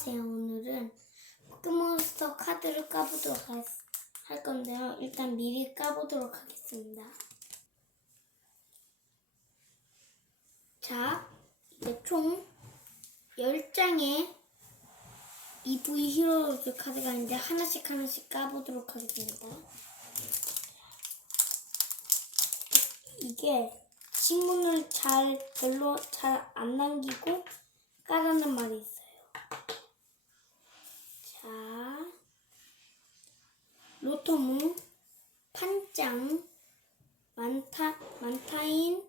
안녕하세요. 오늘은 포켓몬스터 카드를 까보도록 할, 할 건데요. 일단 미리 까보도록 하겠습니다. 자, 이제 총 10장의 EV 히어로즈 카드가 있는데 하나씩 하나씩 까보도록 하겠습니다. 이게 신문을 잘 별로 잘 안 남기고 까라는 말이 있어요. 자, 로토무, 판짱, 만타, 만타인,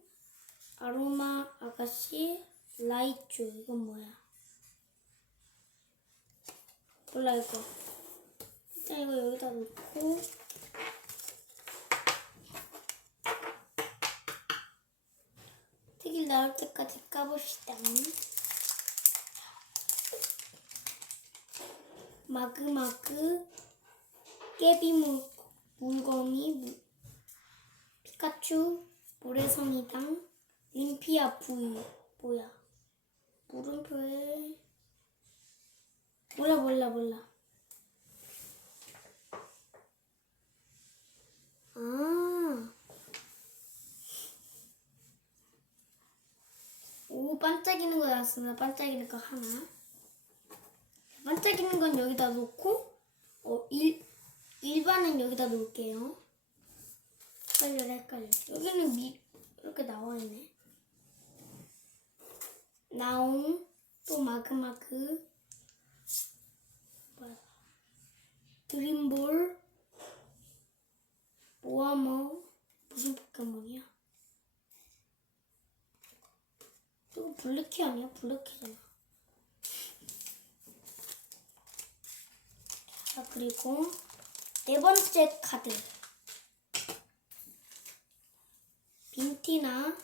아로마 아가씨, 라이쭈. 이건 뭐야? 몰라, 이거. 일단 이거 여기다 놓고. 특일 나올 때까지 까봅시다. 마그마그, 깨비 물, 물거미, 물- 피카츄, 모래성이당, 림피아 부이, 뭐야? 물음표에, 몰라, 몰라, 몰라. 아. 오, 반짝이는 거 나왔습니다. 반짝이는 거 하나. 반짝이는 건 여기다 놓고, 어, 일, 일반은 여기다 놓을게요. 헷갈려, 헷갈려. 여기는 미, 이렇게 나와있네. 나옹, 또 마그마그. 드림볼, 모아모, 무슨 포켓몬이야? 이거 블랙키 아니야? 블랙키잖아. 자, 그리고 네 번째 카드. 빈티나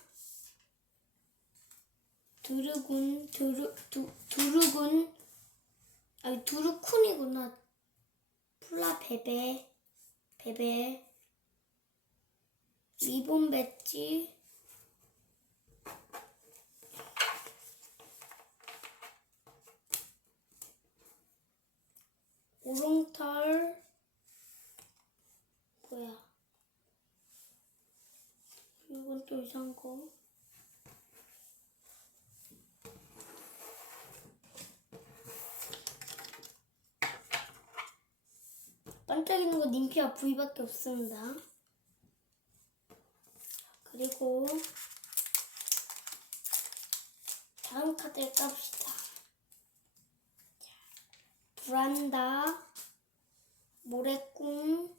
두르군 두르 두 두르군 아니 두르쿤이구나. 플라 베베 베베 리본 배지 오롱털 뭐야 거 반짝이는 거 님피아 V밖에 없습니다. 그리고 다음 카드를 까봅시다. 브란다, 모래꿈,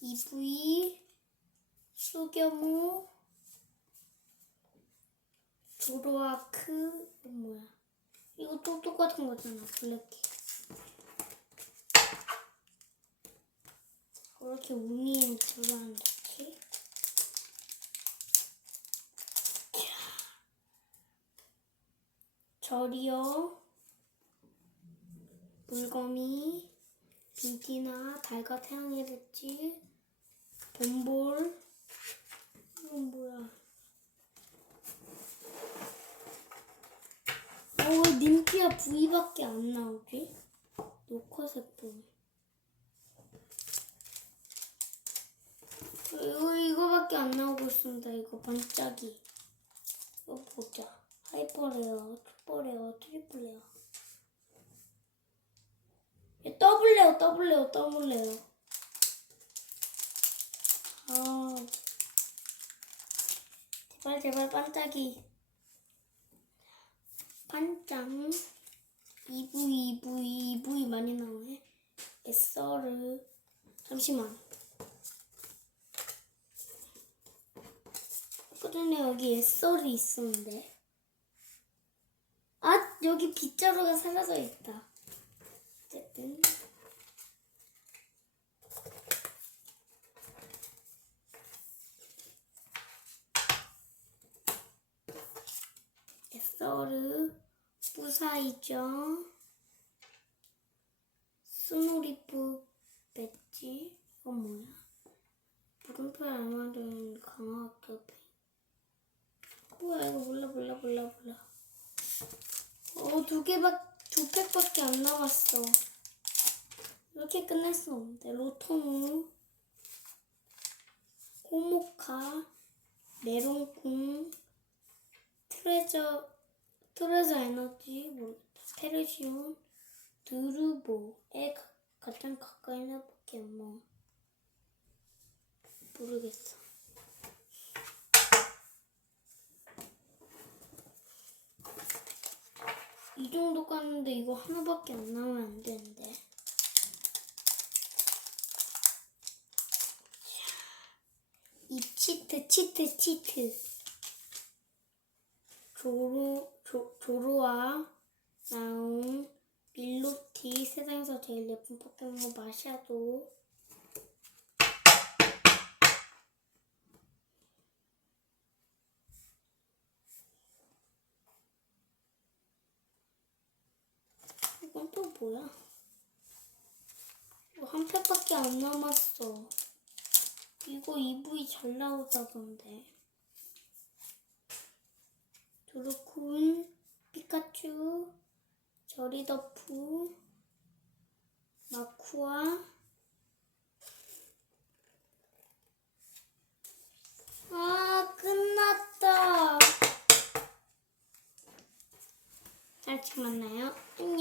이브이, 수겨무, 조로아크, 이거 뭐야? 이거 또 똑같은 거잖아, 블랙키. 그렇게 운이 들어가는 키. 절이요. 물거미, 빈티나, 달과 태양의 배지, 봄볼, 이건 뭐야? 어, 님피아 V밖에 안 나오지? 녹화색 분. 이거, 이거밖에 안 나오고 있습니다. 이거 반짝이. 이거 보자. 하이퍼레어, 슈퍼레어, 트리플레어. 얘 더블레어, 더블레어, 더블레어. 아, 제발, 제발, 반짝이. 반짱. 이브, 이브, 이브 많이 나오네. 에서르. 잠시만. 아까 전에 여기 에서르 있었는데. 아, 여기 빗자루가 사라져 있다. 어쨌든 에서르 부사이죠. 스노리프 배지? 이건 뭐야? 물음표 안 만드는 강화학교 뭐야 이거 몰라 몰라 몰라 몰라. 어두 개밖에 두 팩밖에 안 남았어. 이렇게 끝낼 수 없는데 로토무, 호모카, 메론궁, 트레저, 트레저 에너지. 페르시온, 드루보에 가- 가장 가까이 있는 포켓몬 모르겠어. 이 정도 갔는데 이거 하나밖에 안 나오면 안 되는데. 이 치트 치트 치트 조로 조, 조로와 나온 밀로티 세상에서 제일 예쁜 포켓몬 마샤도 이건 또 뭐야? 이거 한 팩밖에 안 남았어. 이거 EV 잘 나오다던데. 도르쿤, 피카츄, 저리더프, 마쿠아. 아, 끝났다. 만나요. 안녕.